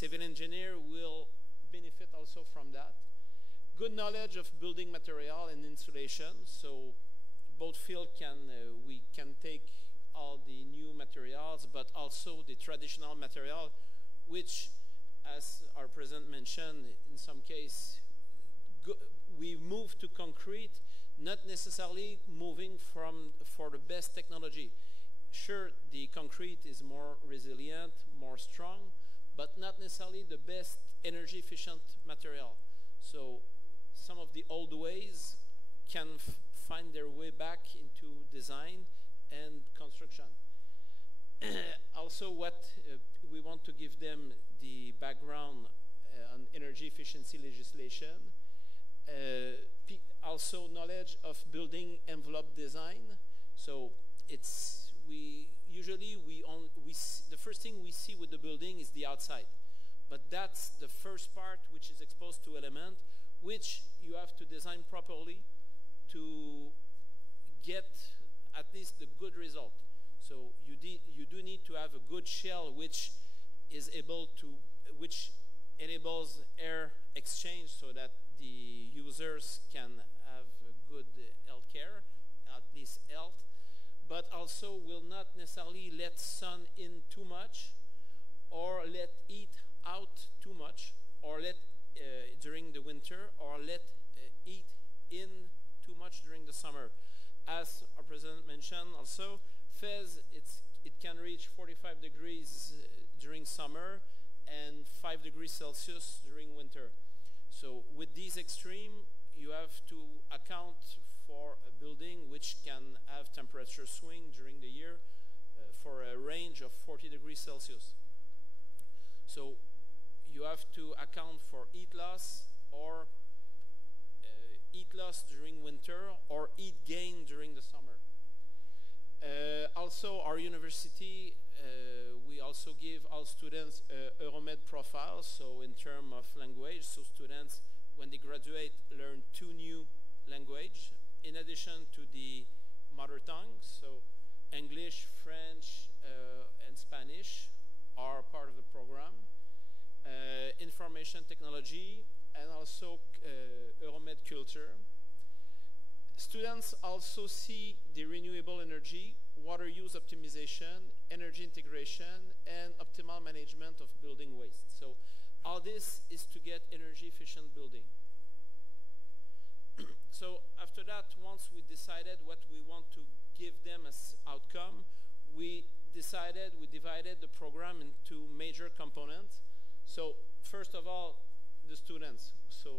civil engineer will benefit also from that. Good knowledge of building material and insulation, so both field we can take all the new materials, but also the traditional material, which, as our president mentioned, in some case, we move to concrete, not necessarily moving for the best technology. Sure, the concrete is more resilient, more strong, but not necessarily the best energy efficient material. So some of the old ways can find their way back into design and construction. Also, what we want to give them the background on energy efficiency legislation, also knowledge of building envelope design. So it's the first thing we see with the building is the outside, but that's the first part which is exposed to element, which you have to design properly to get at least the good result. So you do need to have a good shell which enables air exchange so that the users can have good health care, at least health, but also will not necessarily let sun in too much, or let heat out too much, or let during the winter, or let heat in too much during the summer. As our president mentioned also, Fez, it can reach 45 degrees during summer and 5 degrees Celsius during winter. So with these extreme, you have to account for a building which can have temperature swing during the year for a range of 40 degrees Celsius. So you have to account for heat loss, or heat loss during winter, or heat gain during the summer. Also, our university, we also give all students Proemed profile, so in terms of language, so students, when they graduate, learn 2 new languages, in addition to the mother tongue, so English, French, and Spanish are part of the program. Information technology, and also Proemed culture. Students also see the renewable energy, water use optimization, energy integration, and optimal management of building waste. So all this is to get energy efficient building. So after that, once we decided what we want to give them as outcome, we divided the program into major components. So first of all, the students. So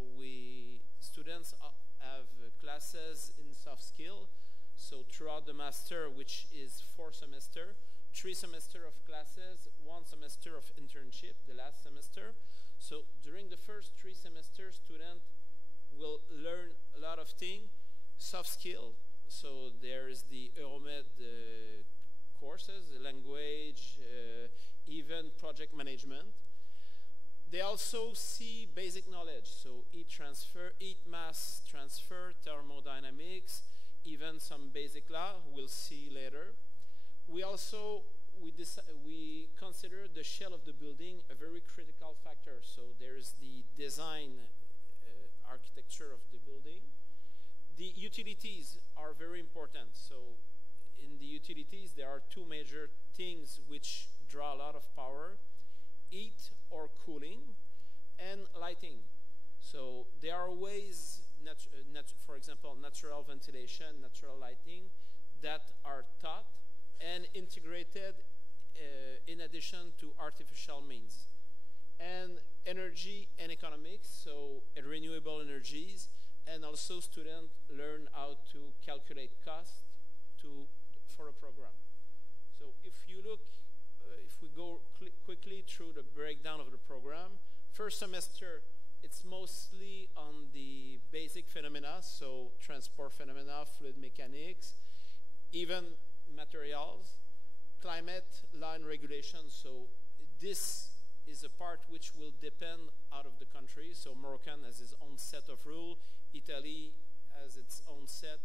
students have classes in soft skill. So throughout the master, which is 4 semesters, 3 semesters of classes, 1 semester of internship, the last semester. So during the first 3 semesters, students will learn a lot of things, soft skill. So there is the Proemed courses, the language, even project management. They also see basic knowledge, so heat transfer, heat mass transfer, thermodynamics, even some basic law we'll see later. We also we consider the shell of the building a very critical factor. So there's the design architecture of the building. The utilities are very important. So in the utilities, there are 2 major things which draw a lot of power: heat or cooling, and lighting. So there are ways, for example, natural ventilation, natural lighting, that are taught and integrated in addition to artificial means. And energy and economics, so renewable energies, and also students learn how to calculate cost for a program. So if you look, if we go quickly through the breakdown of the program, first semester, it's mostly on the basic phenomena, so transport phenomena, fluid mechanics, even materials, climate, law and regulation. So this is a part which will depend out of the country. So Moroccan has his own set of rules, Italy has its own set,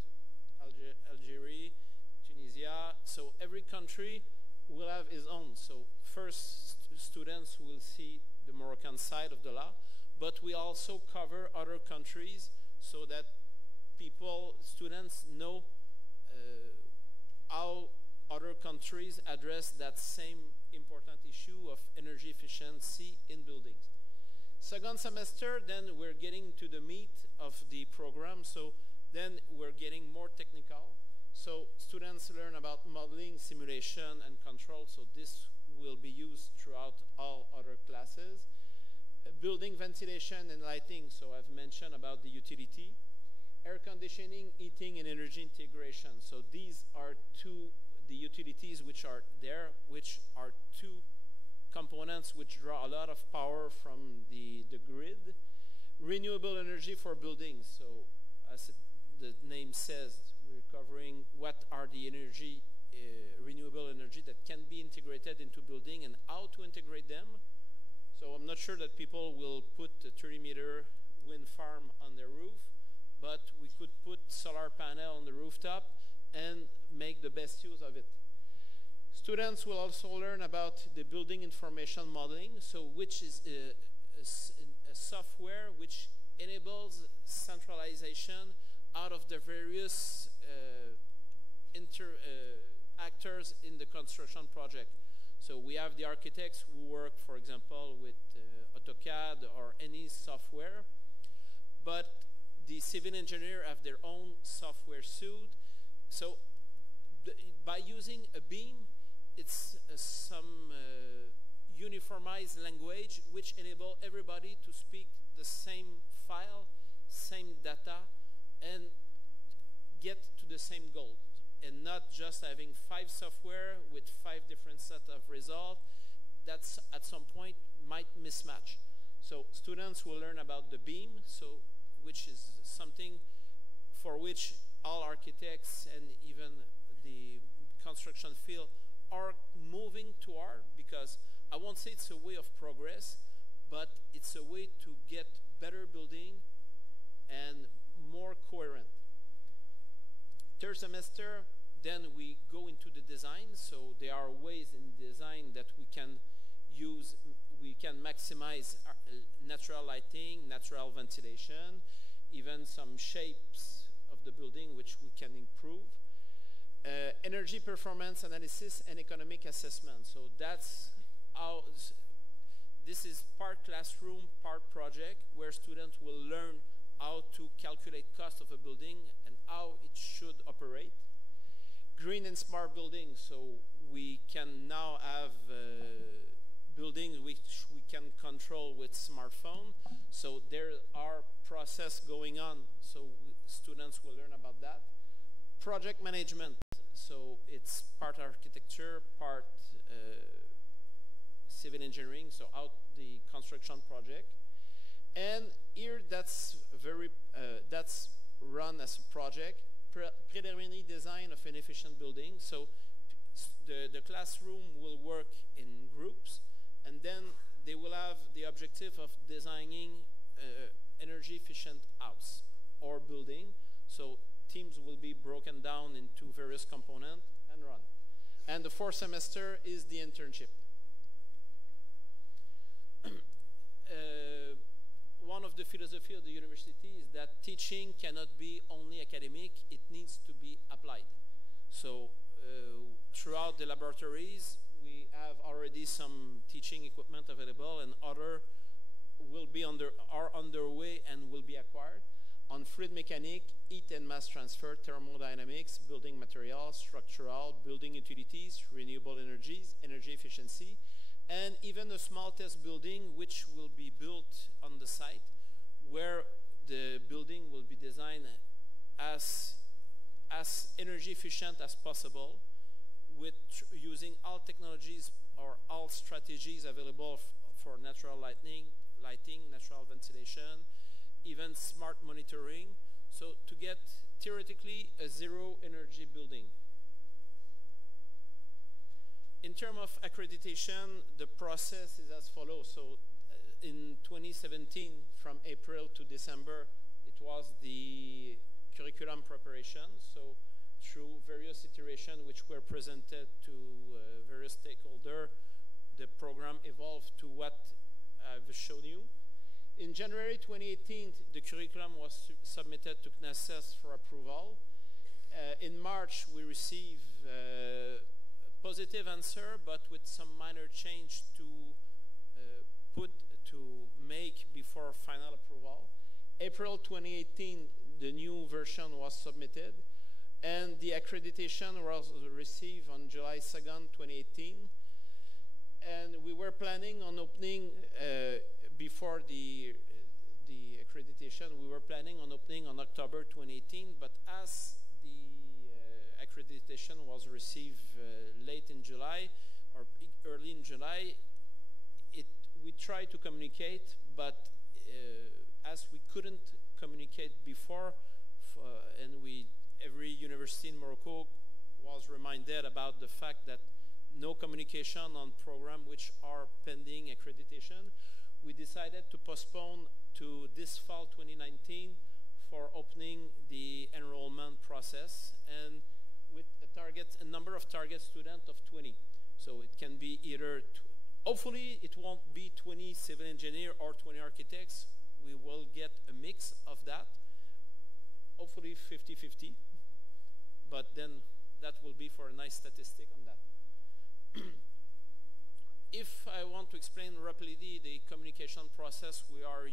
Algeria, Tunisia. So every country will have its own. So first students will see the Moroccan side of the law, but we also cover other countries so that students know how other countries address that same important issue of energy efficiency in buildings. Second semester, then we're getting to the meat of the program, so then we're getting more technical. So students learn about modeling, simulation, and control, so this will be used throughout all other classes. Building ventilation and lighting, so I've mentioned about the utility. Air conditioning, heating, and energy integration. So these are the utilities which are there, which are two components which draw a lot of power from the grid. Renewable energy for buildings. So as the name says, we're covering what are the renewable energy that can be integrated into building and how to integrate them. So I'm not sure that people will put a 30-meter wind farm on their roof, but we could put solar panel on the rooftop and make the best use of it. Students will also learn about the building information modeling, so which is a software which enables centralization out of the various actors in the construction project. So we have the architects who work, for example, with AutoCAD or any software, but the civil engineer have their own software suite. So by using a beam, it's some uniformized language which enable everybody to speak the same file, same data, and get to the same goal, and not just having 5 software with 5 different sets of results. That's at some point might mismatch. So students will learn about the beam, which is something for which all architects and even the construction field are moving toward, because I won't say it's a way of progress, but it's a way to get better building and more coherent. Third semester, then we go into the design. So there are ways in design that we can use. We can maximize natural lighting, natural ventilation, even some shapes of the building which we can improve. Energy performance analysis and economic assessment. So that's how this is part classroom, part project, where students will learn how to calculate cost of a building and how it should operate. Green and smart buildings. So we can now have buildings which we can control with smartphone. So there are process going on. So students will learn about that. Project management. So it's part architecture, part civil engineering. So out the construction project. And here that's run as a project. Preliminary design of an efficient building. So the classroom will work in groups, and then they will have the objective of designing energy efficient house or building. So teams will be broken down into various components and run. And the fourth semester is the internship. One of the philosophy of the university is that teaching cannot be only academic, it needs to be applied. So throughout the laboratories, we have already some teaching equipment available, and other are underway and will be acquired on fluid mechanics, heat and mass transfer, thermodynamics, building materials, structural, building utilities, renewable energies, energy efficiency, and even a small test building which will be built on the site, where the building will be designed as energy efficient as possible, with using all technologies or all strategies available for natural lighting, natural ventilation, even smart monitoring, so to get theoretically a zero energy building. In terms of accreditation, the process is as follows. So in 2017, from April to December, it was the curriculum preparation. So through various iterations which were presented to various stakeholders, the program evolved to what I've shown you. In January 2018, the curriculum was submitted to CNSS for approval. In March, we received a positive answer, but with some minor change to make before final approval. April 2018, the new version was submitted, and the accreditation was received on July 2nd, 2018. And we were planning on opening before the accreditation. We were planning on opening on October 2018, but as the accreditation was received late in July or early in July, we tried to communicate, but as we couldn't communicate before, and every university in Morocco was reminded about the fact that no communication on programs which are pending accreditation, we decided to postpone to this fall 2019 for opening the enrollment process, and with a number of target students of 20. So it can be either, hopefully it won't be 20 civil engineers or 20 architects. We will get a mix of that, hopefully 50-50, but then that will be for a nice statistic on that. If I want to explain rapidly the communication process we are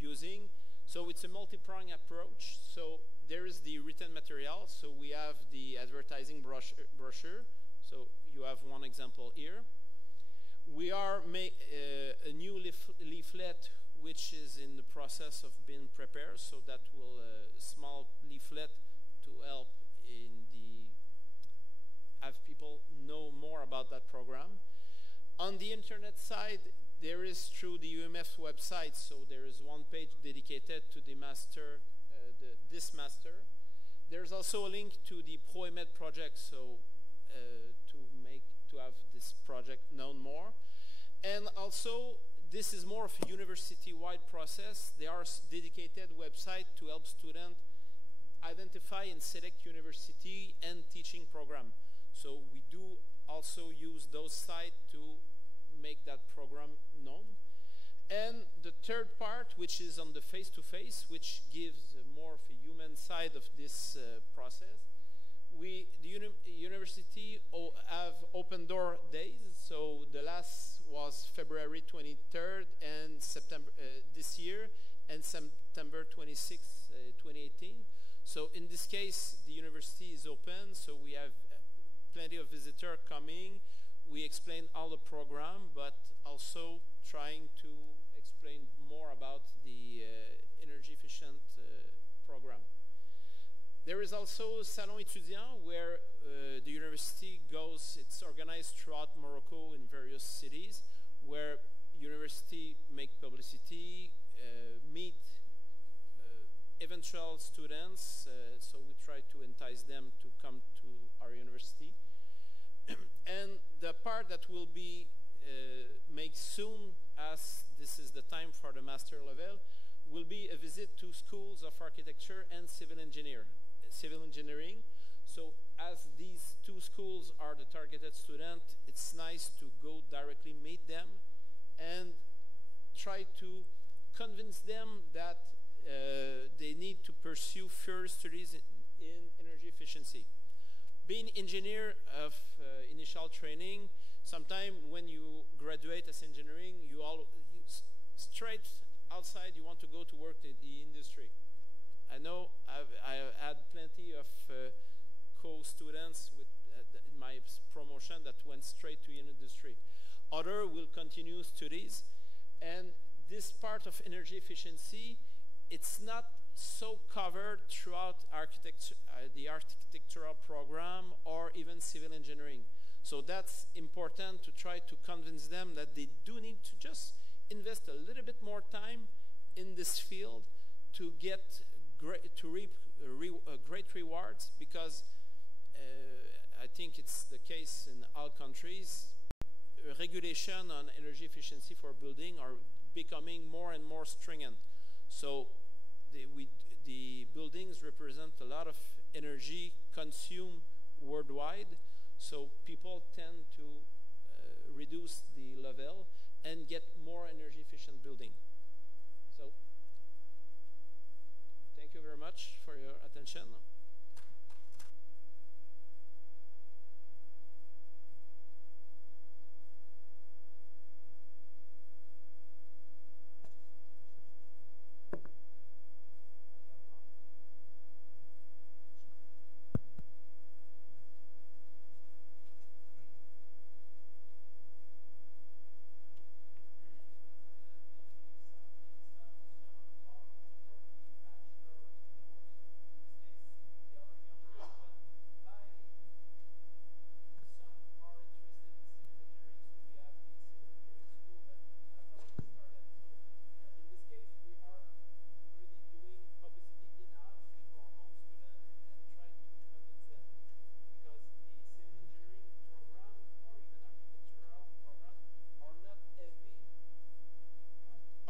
using, so it's a multi-pronged approach. So there is the written material. So we have the advertising brochure. So you have one example here. We are a new leaflet which is in the process of being prepared. So that will small leaflet to help have people know more about that program. On the internet side, there is through the Uemf website, so there is one page dedicated to the master, this master. There's also a link to the Proemed project, so to have this project known more. And also, this is more of a university-wide process. There are dedicated websites to help students identify and select university and teaching program. So we do also use those sites to make that program known. And the third part, which is on the face-to-face, which gives more of a human side of this process. The university have open door days. So the last was February 23rd and September this year, and September 26th, 2018. So in this case, the university is open, so we have plenty of visitors coming. We explain all the program, but also trying to explain more about the energy efficient program. There is also Salon Étudiant, where the university goes. It's organized throughout Morocco in various cities, where university make publicity, meet eventual students, so we try to entice them to come to our university. And the part that will be made soon, as this is the time for the master level, will be a visit to schools of architecture and civil engineering. So as these two schools are the targeted student, it's nice to go directly meet them and try to convince them that they need to pursue further studies in energy efficiency. Being engineer of initial training, sometimes when you graduate as engineering, you straight outside you want to go to work in the industry. I know I've had plenty of co-students in my promotion that went straight to industry. Others will continue studies, and this part of energy efficiency, it's not so covered throughout the architectural program or even civil engineering. So that's important to try to convince them that they do need to just invest a little bit more time in this field to reap great rewards, because I think it's the case in all countries. Regulation on energy efficiency for building are becoming more and more stringent. So the buildings represent a lot of energy consumed worldwide, so people tend to reduce the level and get more energy efficient building. So thank you very much for your attention.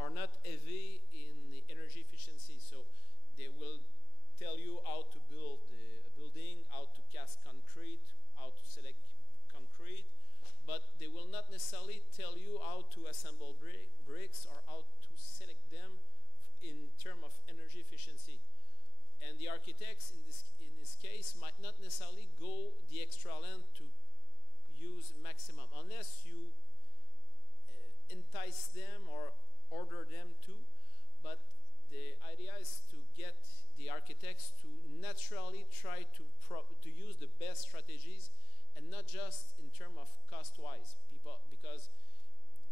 Not heavy in the energy efficiency, so they will tell you how to build a building, how to cast concrete, how to select concrete, but they will not necessarily tell you how to assemble bricks or how to select them in terms of energy efficiency. And the architects in this case might not necessarily go the extra length to use maximum, unless you entice them or order them to, but the idea is to get the architects to naturally try to use the best strategies, and not just in terms of cost-wise, because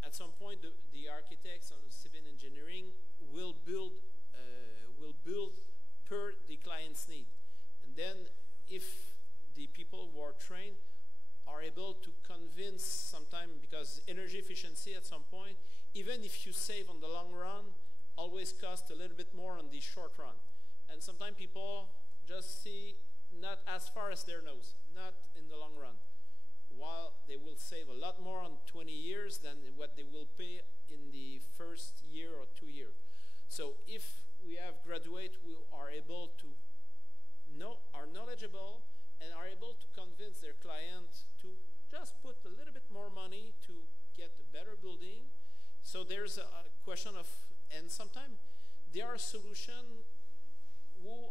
at some point the architects on civil engineering will build per the client's need, and then if the people who are trained are able to convince sometimes, because energy efficiency at some point, even if you save on the long run, always cost a little bit more on the short run. And sometimes people just see not as far as their nose, not in the long run. While they will save a lot more on 20 years than what they will pay in the first year or 2 years. So if we have graduates who are able to are knowledgeable and are able to convince their client to just put a little bit more money to get a better building. So there's a question of, and sometimes there are solutions who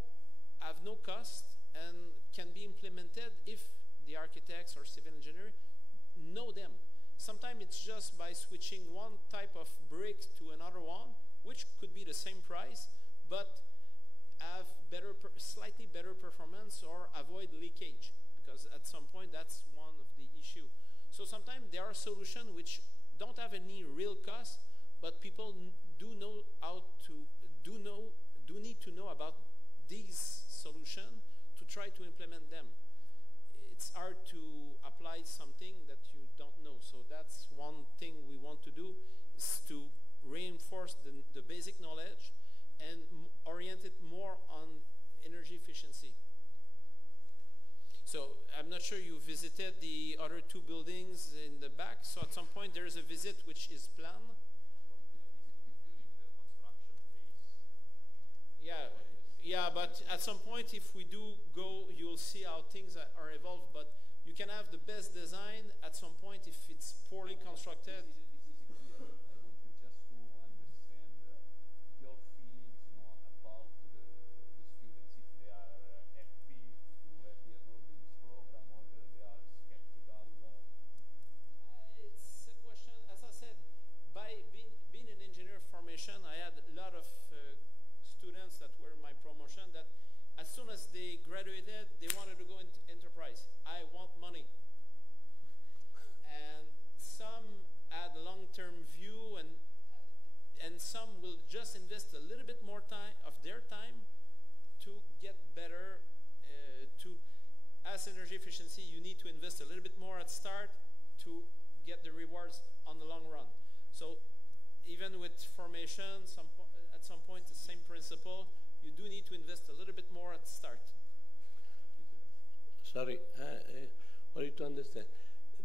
have no cost and can be implemented if the architects or civil engineer know them. Sometimes it's just by switching one type of brick to another one, which could be the same price, but have slightly better performance or avoid leakage, because at some point that's one of the issue. So sometimes there are solutions which don't have any real cost, but people do need to know about these solutions to try to implement them. It's hard to apply something that you don't know. So that's one thing we want to do, is to reinforce the basic knowledge and orient it more on energy efficiency. So I'm not sure you visited the other two buildings in the back. So at some point there is a visit which is planned. Yeah, but at some point if we do go, you'll see how things are evolved. But you can have the best design at some point if it's poorly constructed. I had a lot of students that were in my promotion that as soon as they graduated, they wanted to go into enterprise. I want money. And some had a long-term view, and some will just invest a little bit more time of their time to get better. As energy efficiency, you need to invest a little bit more at start to get the rewards on the long run. So even with formation, at some point, the same principle, you do need to invest a little bit more at start. Sorry, for you to understand,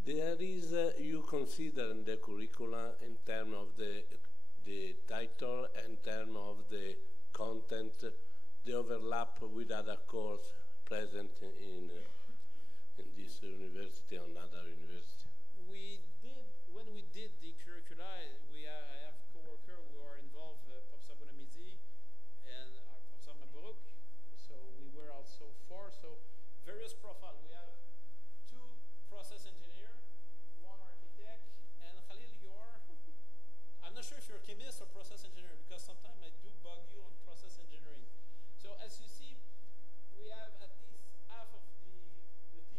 there is, you consider in the curricula in terms of the title, in terms of the content, the overlap with other courses present in this university or another university? We did when we did the curricula, I have co-worker who are involved, Professor Bonamizi and Professor Mabruk. So we were also four. So various profile. We have two process engineer, one architect, and Khalil, you are? I'm not sure if you're a chemist or process engineer because sometimes I do bug you on process engineering. So as you see, we have at least half of the team which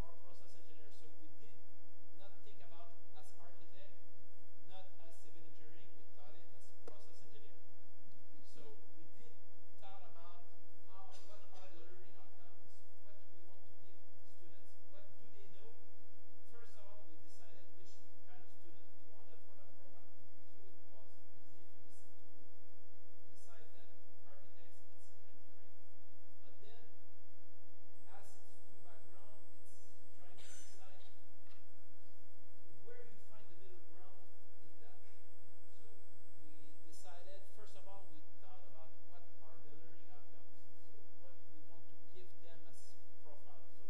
are process engineers. So we did not think about as architect, not as civil engineering, we thought it as process engineer. So we did thought about what are the learning outcomes, what we want to give students, what do they know. First of all, we decided which kind of student we wanted for that program. So it was easy to decide that architects and civil engineering. But then, as it's two background, it's trying to decide where you find the middle ground in that. So we decided, first of all, we thought about what are the learning outcomes. So what we want to give them as profile. So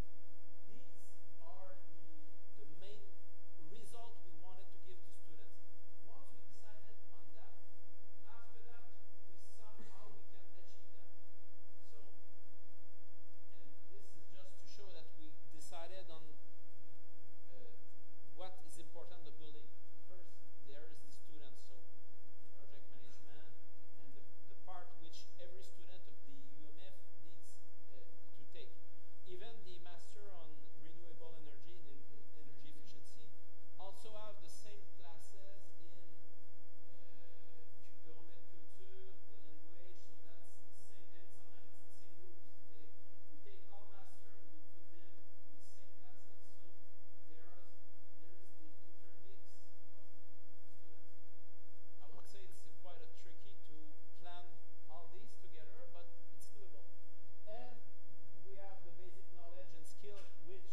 these are the main result we wanted to give to students. Once we decided on that, after that, we saw how we can achieve that. So, and this is just to show that we decided on what is important in the building. First, there is the students, so project management, and the part which every student of the Uemf needs to take. Even the master on renewable energy and energy efficiency also have the same classes in Proemed culture, the language, so that's the same, and sometimes it's the same groups. We take all master and we put them in the same classes, so there is the intermix of students. I would say it's quite tricky to plan all these together, but it's doable. And we have the basic knowledge and skill which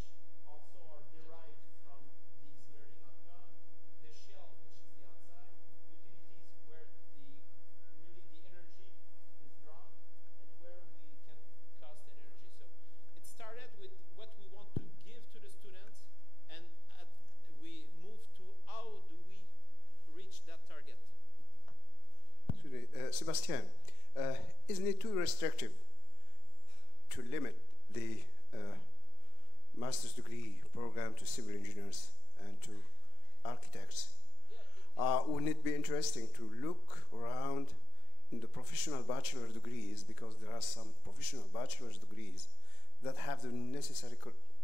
also are derived from these learning outcomes. The shell, which is the outside, utilities where really the energy is drawn and where we can cost energy. So it started with what we want to give to the students, and we move to how do we reach that target. Excuse me, Sebastian, isn't it too restrictive to limit the master's degree program to civil engineers and to architects? Wouldn't it be interesting to look around in the professional bachelor degrees, because there are some professional bachelor's degrees that have the necessary,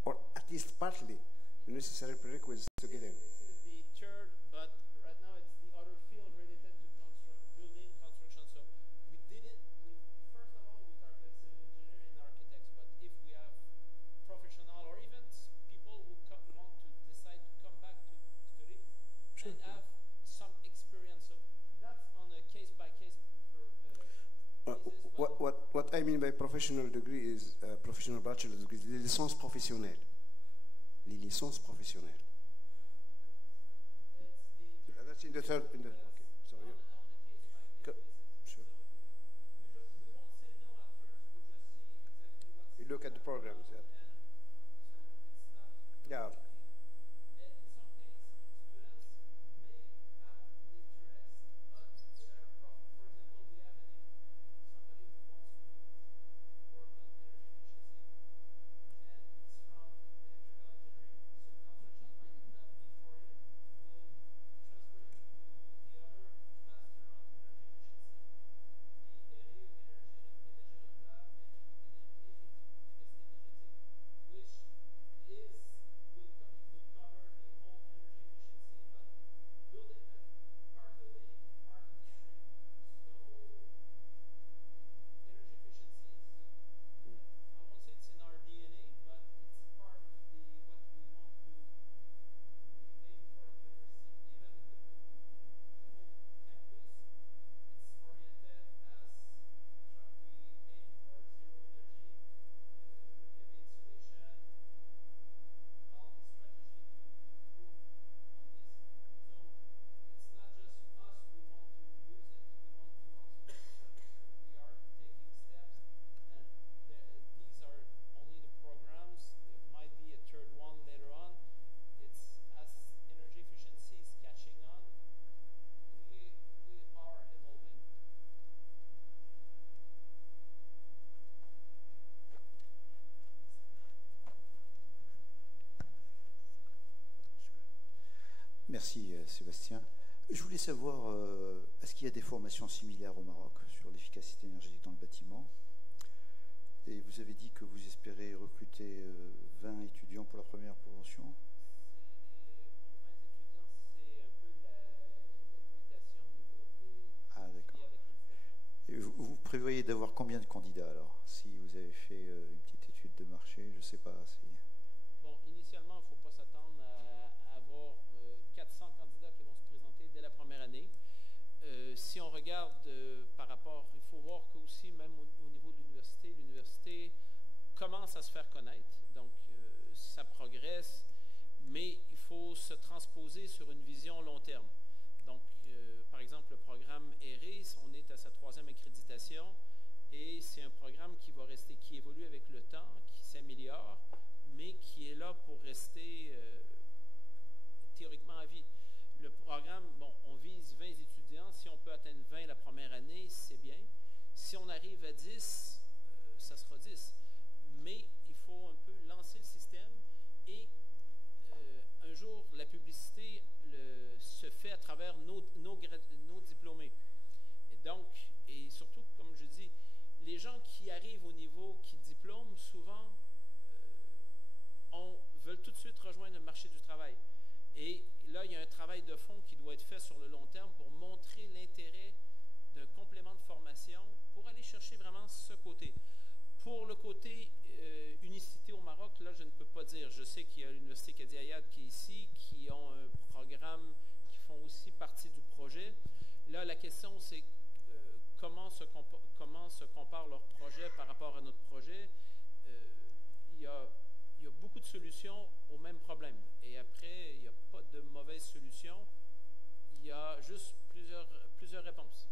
or at least partly, the necessary prerequisites to get in? This is the third, but right now it's the other field related to building construction. So we didn't, first of all, we target civil engineering and architects, but if we have professional or even people who want to decide to come back to study and have some experience, so that's on a case-by-case basis. What I mean by professional degree is professional bachelor degree, les licences professionnelles. Les licences professionnelles. That's in the third. Okay, so yeah. Sure. We look at the programs. Yeah. Yeah. Which is Merci Sébastien. Je voulais savoir, est-ce qu'il y a des formations similaires au Maroc sur l'efficacité énergétique dans le bâtiment? Et vous avez dit que vous espérez recruter 20 étudiants pour la première promotion. Ah d'accord. Et vous prévoyez d'avoir combien de candidats alors, si vous avez fait une petite étude de marché? Je ne sais pas si... Bon, initialement, il ne faut pas s'attendre à avoir 400 candidats qui vont se présenter dès la première année. Si on regarde par rapport, il faut voir qu'aussi, même au niveau de l'université commence à se faire connaître, donc ça progresse, mais il faut se transposer sur une vision long terme. Donc, par exemple, le programme ERIS, on est à sa 3e accréditation et c'est un programme qui va rester, qui évolue avec le temps, qui s'améliore, mais qui est là pour rester théoriquement à vie. Le programme, bon, on vise 20 étudiants. Si on peut atteindre 20 la première année, c'est bien. Si on arrive à 10, ça sera 10. Mais il faut un peu lancer le système et un jour, la publicité se fait à travers nos diplômés. Et donc, et surtout, comme je dis, les gens qui arrivent au niveau, qui diplôment, souvent, veulent tout de suite rejoindre le marché du travail. Et là, il y a un travail de fond qui doit être fait sur le long terme pour montrer l'intérêt d'un complément de formation pour aller chercher vraiment ce côté. Pour le côté unicité au Maroc, là, je ne peux pas dire. Je sais qu'il y a l'Université Kadi Ayad qui est ici, qui ont un programme, qui font aussi partie du projet. Là, la question, c'est comment se compare leur projet par rapport à notre projet. Il y a beaucoup de solutions au même problème. Et après, il n'y a pas de mauvaise solution. Il y a juste plusieurs réponses.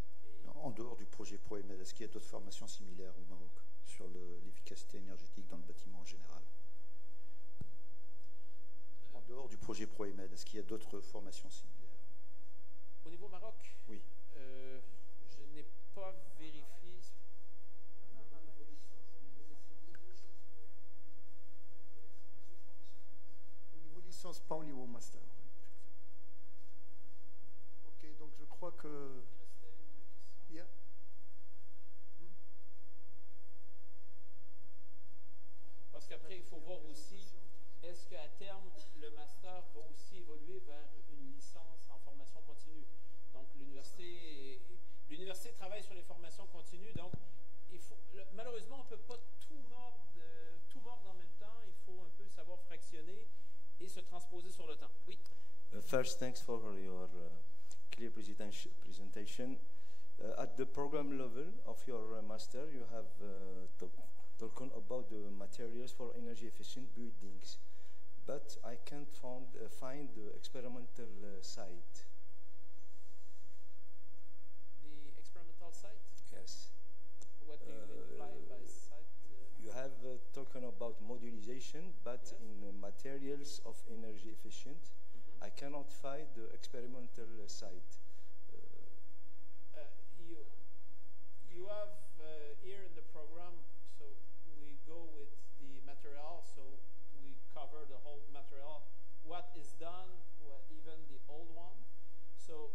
En dehors du projet Proemed, est-ce qu'il y a d'autres formations similaires au Maroc sur l'efficacité énergétique dans le bâtiment en général? En dehors du projet Proemed, est-ce qu'il y a d'autres formations similaires? Au niveau Maroc? Oui. Je n'ai pas vérifié. Licence, pas au niveau master. Ok, donc je crois que... Yeah. Parce qu'après, il faut voir aussi, est-ce qu'à terme, le master va aussi évoluer vers une licence en formation continue? Donc, l'université travaille sur les formations continues, donc malheureusement, on ne peut pas tout mordre en même temps. Il faut un peu savoir fractionner et se transposer sur le temps. Oui. First, thanks for your clear presentation. At the program level of your master, you have talked about the materials for energy efficient buildings, but I can't find the experimental site. The experimental site? Yes. What do you imply by site? You have talked about modularization, but yes. in materials of energy efficient, I cannot find the experimental site. You have here in the program, so we go with the material, so we cover the whole material, what is done, even the old one. So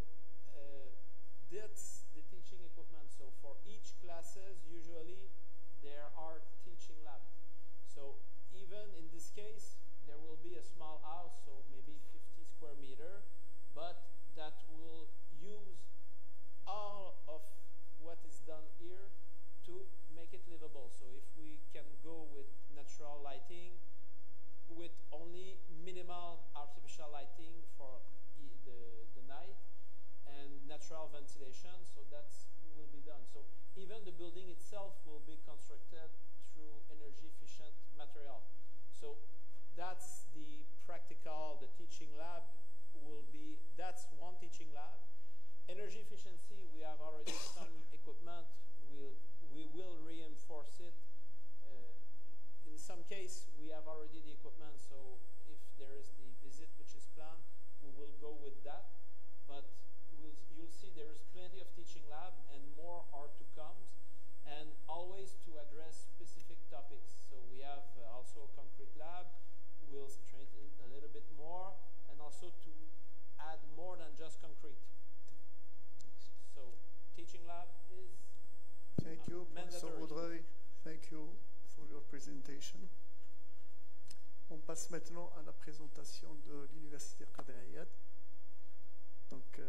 that's the teaching equipment. So for each classes, usually there are teaching labs. So even in this case, there will be a small house, so maybe 50 square meter, but that will use all of what is done here to make it livable. So if we can go with natural lighting, with only minimal artificial lighting for the night, and natural ventilation, so that will be done. So even the building itself will be constructed through energy efficient material. So that's the practical, the teaching lab will be, that's one teaching lab. Energy efficiency, we have already some equipment. We will reinforce it. In some case, we have already the equipment, so if there is the visit which is planned, we will go with that. But you'll see there is plenty of teaching lab and more are to come, and always to address specific topics. So we have also a concrete lab. We'll strengthen a little bit more, and also to add maintenant à la présentation de l'Université Qadir Hayat. Donc,